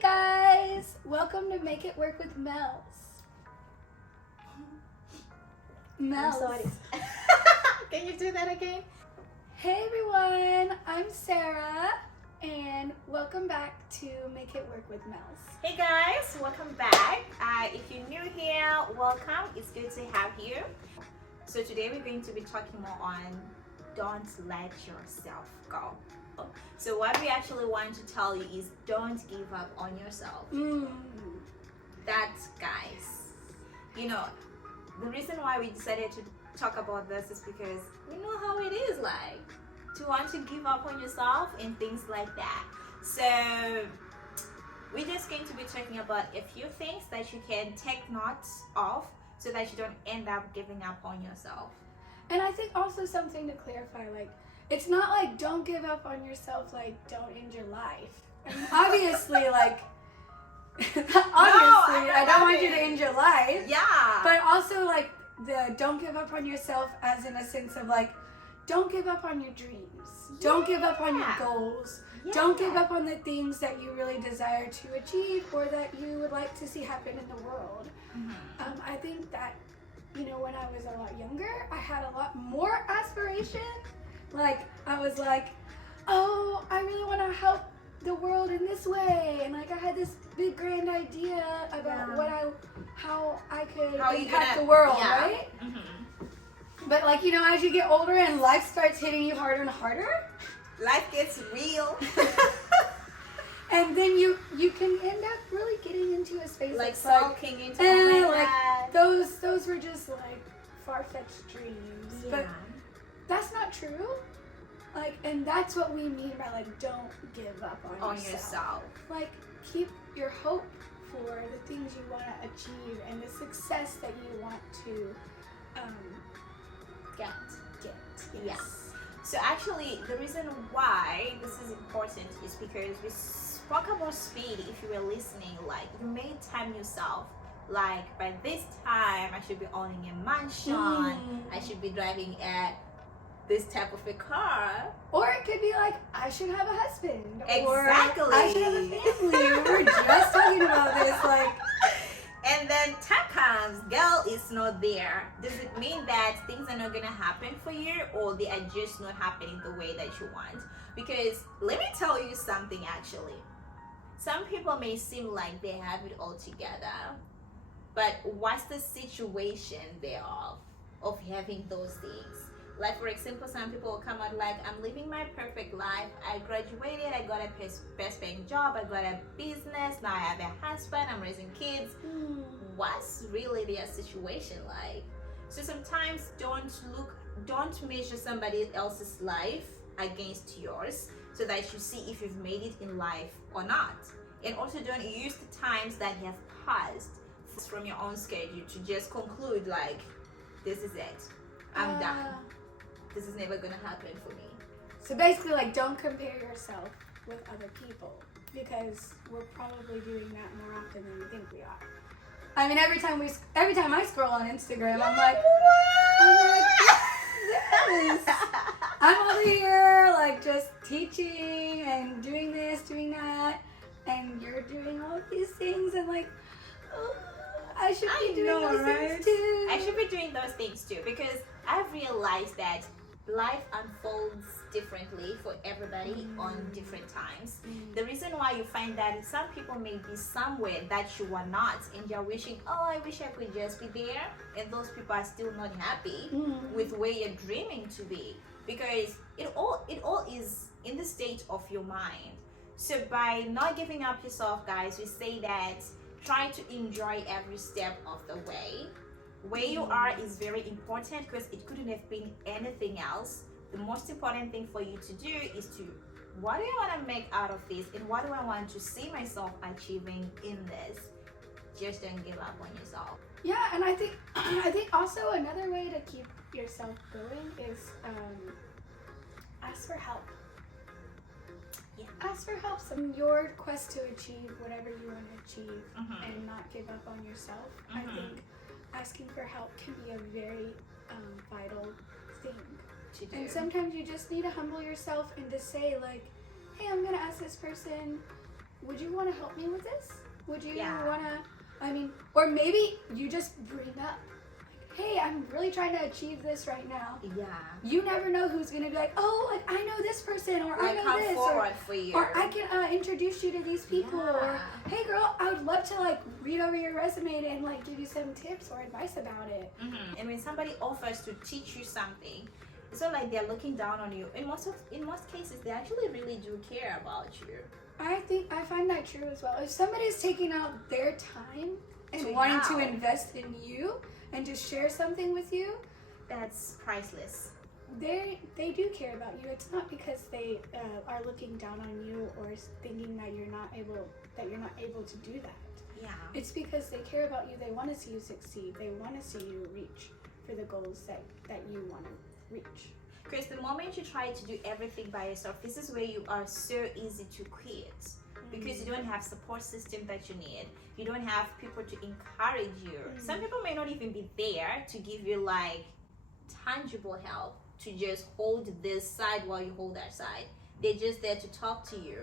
guys! Welcome to Make It Work with Mel's. I'm sorry. Can you do that again? Hey everyone, I'm Sarah, and welcome back to Make It Work with Mel's. Hey guys, welcome back. If you're new here, welcome. It's good to have you. So today we're going to be talking more on don't let yourself go. So what we actually want to tell you is don't give up on yourself. That's, guys, you know, the reason why we decided to talk about this is because we know how it is like to want to give up on yourself and things like that. So we're just going to be talking about a few things that you can take notes of so that you don't end up giving up on yourself. And I think also something to clarify, like, it's not like don't give up on yourself, like don't end your life. I mean, obviously, like, I don't want you to end your life. Yeah. But also, like, the don't give up on yourself as in a sense of, like, don't give up on your dreams. Don't give up on your goals. Yeah. Don't give up on the things that you really desire to achieve or that you would like to see happen in the world. I think that, you know, when I was a lot younger, I had a lot more aspiration. Like, I was like, oh, I really want to help the world in this way. And, like, I had this big grand idea about how I could impact the world, right? But, like, you know, as you get older and life starts hitting you harder and harder. Life gets real. And then you can end up really getting into a space like sulking into oh my like God. those were just like far-fetched dreams. Yeah. But that's not true. Like, and that's what we mean by like don't give up on yourself. Like, keep your hope for the things you want to achieve and the success that you want to get. Yes. So actually, the reason why this is important is because we spoke about speed. If you were listening, like, you may time yourself. Like, by this time, I should be owning a mansion. I should be driving this type of a car. Or it could be like, I should have a husband. Exactly. Or I should have a family. We were just talking about this, like. And then time comes, girl is not there. Does it mean that things are not gonna happen for you, or they are just not happening the way that you want? Because let me tell you something actually. Some people may seem like they have it all together, but what's the situation thereof of having those things? Like, for example, some people will come out like, I'm living my perfect life. I graduated, I got a best paying job, I got a business, now I have a husband, I'm raising kids. What's really their situation like? So sometimes don't measure somebody else's life against yours so that you see if you've made it in life or not. And also don't use the times that you have passed from your own schedule to just conclude like, this is it, I'm done. This is never gonna happen for me. So basically, like, don't compare yourself with other people, because we're probably doing that more often than we think we are. I mean, every time I scroll on Instagram, I'm like, yes. I'm over here like just teaching and doing this, doing that, and you're doing all of these things, and like, oh, I should be doing those things too. I should be doing those things too, because I've realized that life unfolds differently for everybody on different times. The reason why you find that some people may be somewhere that you are not, and you're wishing, oh, I wish I could just be there, and those people are still not happy with where you're dreaming to be, because it all is in the state of your mind. So by not giving up yourself, guys, we say that try to enjoy every step of the way. Where you are is very important, because it couldn't have been anything else. The most important thing for you to do is to, what do I want to make out of this, and what do I want to see myself achieving in this? Just don't give up on yourself. Yeah, and I think also another way to keep yourself going is ask for help. Yeah. Ask for help in your quest to achieve whatever you want to achieve and not give up on yourself. I think asking for help can be a very vital thing To do. And sometimes you just need to humble yourself and to say like, hey, I'm gonna ask this person would you want to help me with this? Would you Yeah. want to, or maybe you just bring up, like, hey, I'm really trying to achieve this right now. Yeah. You never know who's going to be like, oh, like, I know this person, or I know come this, forward for you. or I can introduce you to these people, or Yeah. hey girl, I would love to like read over your resume and like give you some tips or advice about it. And when somebody offers to teach you something, it's not like they're looking down on you. In most cases, they actually really do care about you. I find that true as well. If somebody's taking out their time and To wanting to help. invest in you and just share something with you, That's priceless. they do care about you. It's not because they are looking down on you or thinking that you're not able to do that. Yeah. It's because they care about you. They want to see you succeed. They want to see you reach for the goals that you want to reach. Because the moment you try to do everything by yourself, this is where you are so easy to quit. Because you don't have support system that you need. You don't have people to encourage you. Some people may not even be there to give you like tangible help, to just hold this side while you hold that side. They're just there to talk to you.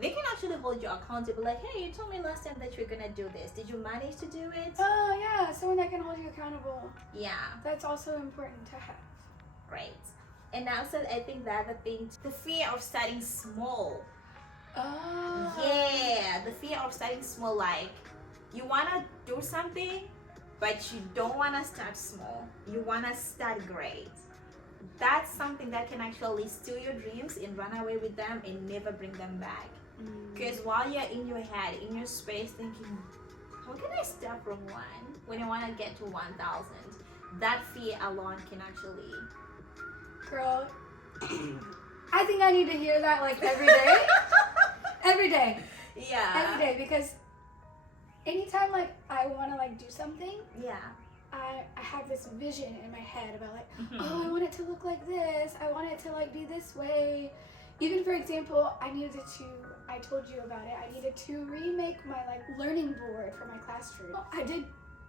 They can actually hold you accountable, like, hey, you told me last time that you were gonna do this. Did you manage to do it? Oh yeah, someone that can hold you accountable. Yeah. That's also important to have. Great. And also, I think the other thing, the fear of starting small. Oh. Yeah, the fear of starting small, like you wanna do something, but you don't wanna start small. You wanna start great. That's something that can actually steal your dreams and run away with them and never bring them back. Because while you're in your head, in your space, thinking, how can I start from 1 when I wanna get to 1,000? That fear alone can actually. Girl, I think I need to hear that like every day. Every day. Yeah. Every day, because anytime like I want to like do something, Yeah. I have this vision in my head about like, oh, I want it to look like this. I want it to like be this way. Even for example, I told you about it. I needed to remake my like learning board for my classroom. I did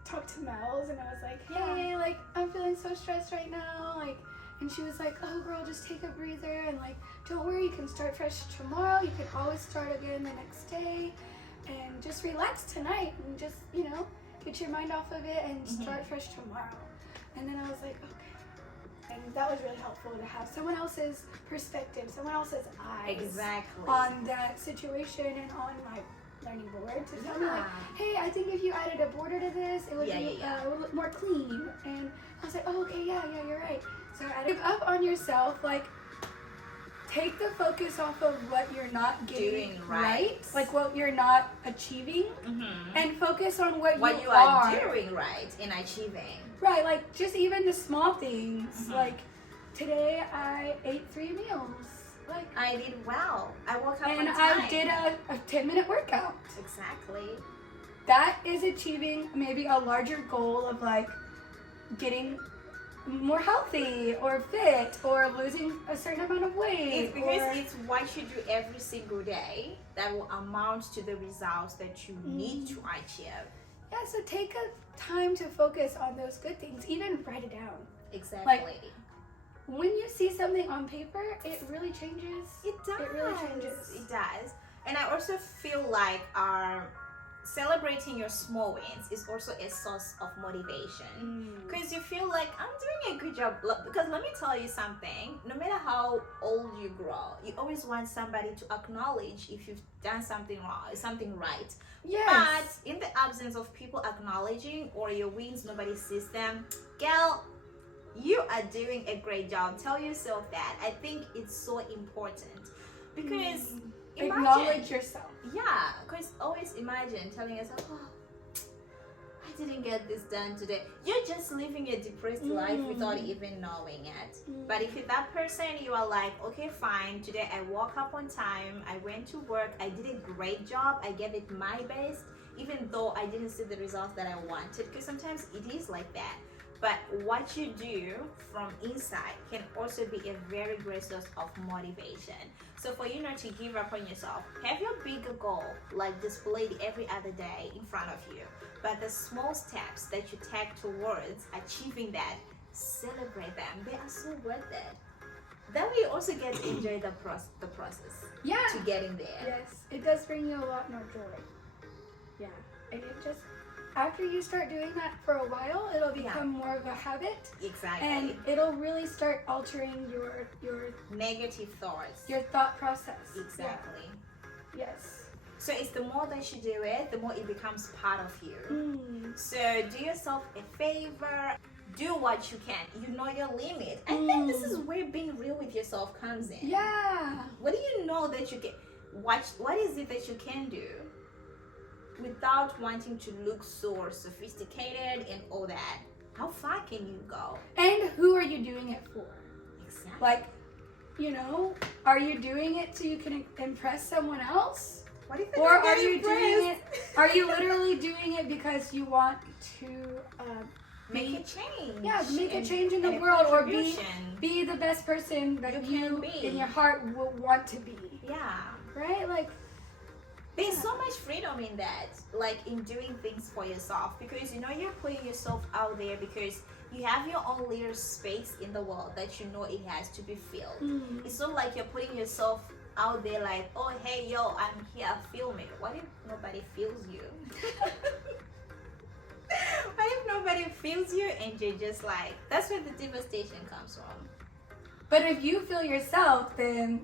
talk to Mel's and I was like, hey, like I'm feeling so stressed right now. Like, and she was like, oh girl, just take a breather and like, don't worry, you can start fresh tomorrow. You can always start again the next day. And just relax tonight and just, get your mind off of it and start fresh tomorrow. And then I was like, okay. And that was really helpful to have someone else's perspective, someone else's eyes Exactly. on that situation and on my learning board to tell me like, hey, I think if you added a border to this, it would it would look more clean. And I was like, oh, okay, yeah, you're right. So give up on yourself, like take the focus off of what you're not doing right, like what you're not achieving, and focus on what you are doing right in achieving. Right, like just even the small things. Like today I ate 3 meals. Like I did well. I woke up and on time. I did a 10-minute workout. Exactly. That is achieving maybe a larger goal of like getting more healthy or fit or losing a certain amount of weight. It's because it's what you do every single day that will amount to the results that you need to achieve. Yeah, so take a time to focus on those good things. Even write it down. Exactly. Like, when you see something on paper, it really changes. It does. It really changes. It does. And I also feel like celebrating your small wins is also a source of motivation. Because you feel like, I'm doing a good job. Because let me tell you something, no matter how old you grow, you always want somebody to acknowledge if you've done something wrong, something right. Yes. But in the absence of people acknowledging or your wins, nobody sees them. Girl, you are doing a great job. Tell yourself that. I think it's so important. Because acknowledge yourself. Yeah, because always imagine telling yourself, oh, I didn't get this done today. You're just living a depressed life without even knowing it. But if you're that person, you are like, okay, fine, today I woke up on time, I went to work, I did a great job, I gave it my best, even though I didn't see the results that I wanted, because sometimes it is like that. But what you do from inside can also be a very great source of motivation. So for you not to give up on yourself, have your bigger goal like displayed every other day in front of you. But the small steps that you take towards achieving that, celebrate them. They are so worth it. That way you also get to enjoy the process Yeah. to getting there. Yes, it does bring you a lot more joy. Yeah, and it just, after you start doing that for a while, it'll become more of a habit. Exactly. And it'll really start altering your negative thoughts. your thought process. Exactly. Yeah. Yes. So it's the more that you do it, the more it becomes part of you. So do yourself a favor. Do what you can. You know your limit. I think this is where being real with yourself comes in. Yeah. What do you know that you can? What is it that you can do without wanting to look so sophisticated and all that? How far can you go? And who are you doing it for? Exactly. Like, are you doing it so you can impress someone else? What do you think? Or are you doing it? Are you literally doing it because you want to make a change? Yeah, make a change in the and world, or contribution. be the best person that You you can be. in your heart will want to be. Yeah. Right? Like, there's so much freedom in that, like in doing things for yourself, because you're putting yourself out there because you have your own little space in the world that it has to be filled. It's not like you're putting yourself out there like, oh hey yo, I'm here, feel me. What if nobody feels you? What if nobody feels you and you're just like, that's where the devastation comes from. but if you feel yourself, then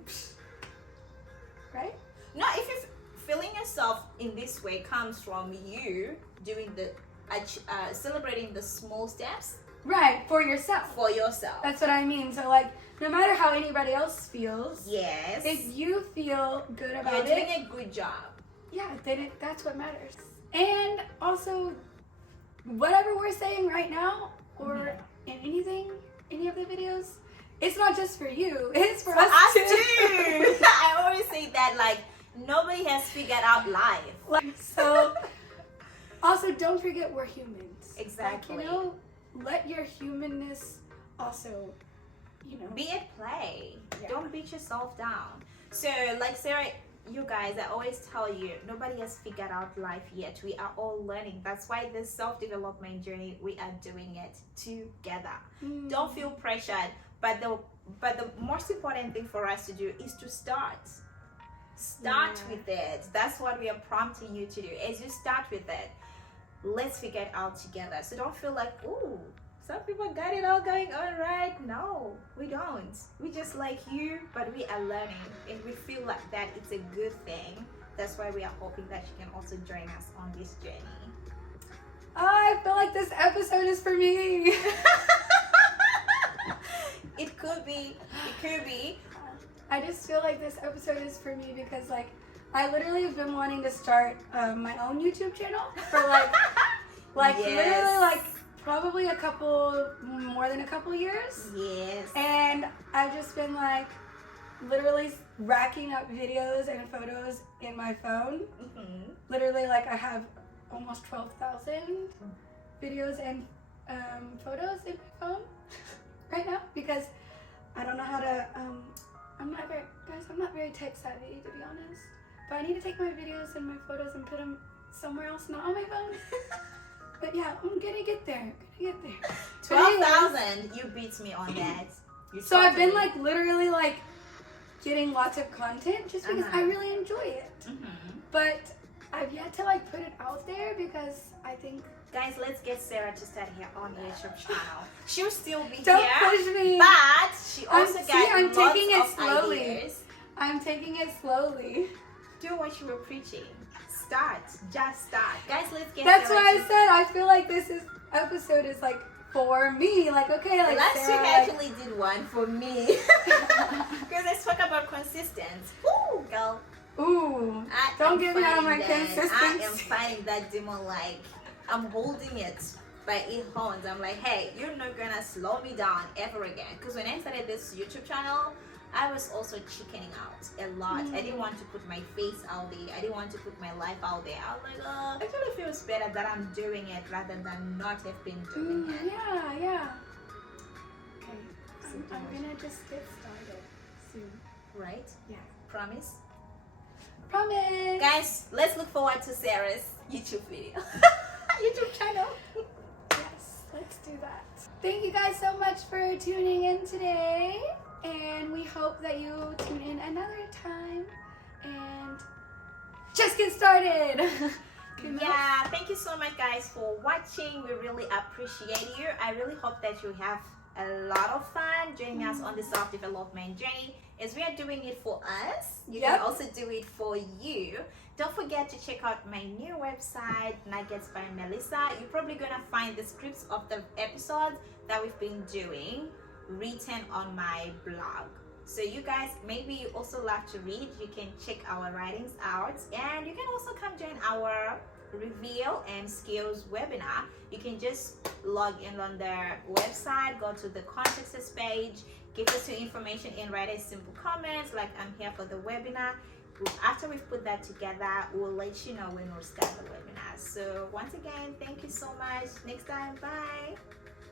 right? No, if you're feeling yourself in this way comes from you doing the celebrating the small steps. Right, for yourself. For yourself. That's what I mean. So like, no matter how anybody else feels, Yes. if you feel good about You're doing it, a good job. yeah, then that's what matters. And also, whatever we're saying right now, or in any of the videos, it's not just for you. It's for us too. I always say that, like, nobody has figured out life. So, also, don't forget we're humans. Exactly. Like, let your humanness also, be at play. Yeah. Don't beat yourself down. So, like Sarah, you guys, I always tell you, nobody has figured out life yet. We are all learning. That's why this self-development journey, we are doing it together. Don't feel pressured. But the most important thing for us to do is to start. Start with it. That's what we are prompting you to do. As you start with it, let's figure it out together. So don't feel like, ooh, some people got it all going on right. No, we don't. We just like you, but we are learning, and we feel like that it's a good thing. That's why we are hoping that you can also join us on this journey. I feel like this episode is for me. It could be. I just feel like this episode is for me because, like, I literally have been wanting to start my own YouTube channel for literally like probably more than a couple years. Yes. And I've just been like literally racking up videos and photos in my phone. Literally, like, I have almost 12,000 videos and photos in my phone right now because I don't know how to. I'm not very tech savvy, to be honest. But I need to take my videos and my photos and put them somewhere else, not on my phone. But yeah, I'm gonna get there. 12,000. You beat me on that. So I've been like literally like getting lots of content just because I really enjoy it. But I've yet to like put it out there because I think. Guys, let's get Sarah to start here on the YouTube channel. She'll still be Don't here. push me. But she also I'm lots taking it of slowly. ideas. I'm taking it slowly. Do what you were preaching. Start. Just start. Guys, let's get That's Sarah why I said I feel like this episode is like for me. Like, okay, like last Sarah, week I actually did one for me. Because I spoke about consistency. Ooh, girl. Ooh. Don't get me out of my consistency. I am finding that demon, like, I'm holding it by 8 horns. I'm like, hey, you're not gonna slow me down ever again. Because when I started this YouTube channel, I was also chickening out a lot. I didn't want to put my face out there. I didn't want to put my life out there. I was like, oh, it actually feels better that I'm doing it rather than not have been doing it. Yeah. Okay. I'm gonna just get started soon. Right? Yeah. Promise? Promise. Guys, let's look forward to Sarah's YouTube video. YouTube channel. Yes, let's do that. Thank you guys so much for tuning in today. And we hope that you tune in another time and just get started. Yeah, thank you so much guys for watching. We really appreciate you. I really hope that you have a lot of fun joining us on the self-development journey. As we are doing it for us, you can also do it for you. Don't forget to check out my new website, Nuggets by Melissa. You're probably gonna find the scripts of the episodes that we've been doing written on my blog. So you guys, maybe you also love to read, you can check our writings out, and you can also come join our reveal and skills webinar. You can just log in on their website, go to the contact us page, give us your information and write a simple comment like I'm here for the webinar. After we've put that together, we'll let you know when we'll start the webinar. So once again, thank you so much. Next time, bye.